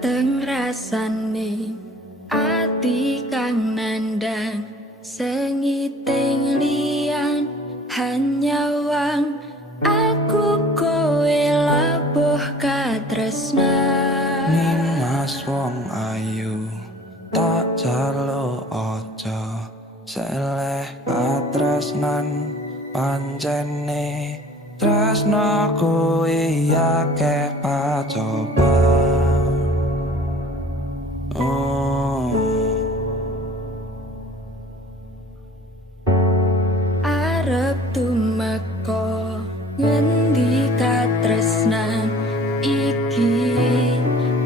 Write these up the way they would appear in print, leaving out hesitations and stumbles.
Teng rasane ati kang nandang sengiting liyan hanyawang aku kowe labuh katresnan Nimas wong ayu tak jalo ojo seleh katresnan pancene tresno kowe akeh pacoba. Arep tumeka ngendi katresnan iki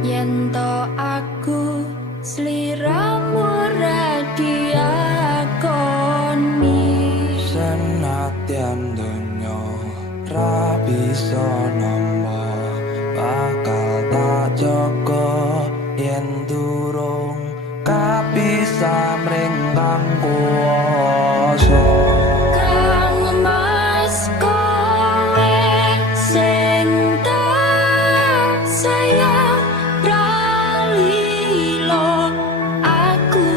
yen to aku sliramu ra diakoni Senadyan donya ra bisa nampa bakal tak jaga yen durung kapisah mring kang kuwasa. Kang Mas kowe sing tak sayang ralilo aku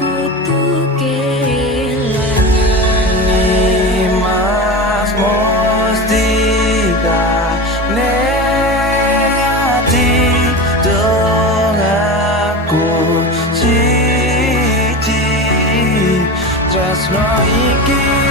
kudu kelangan Nimas mustika hati dong aku siji tresno iki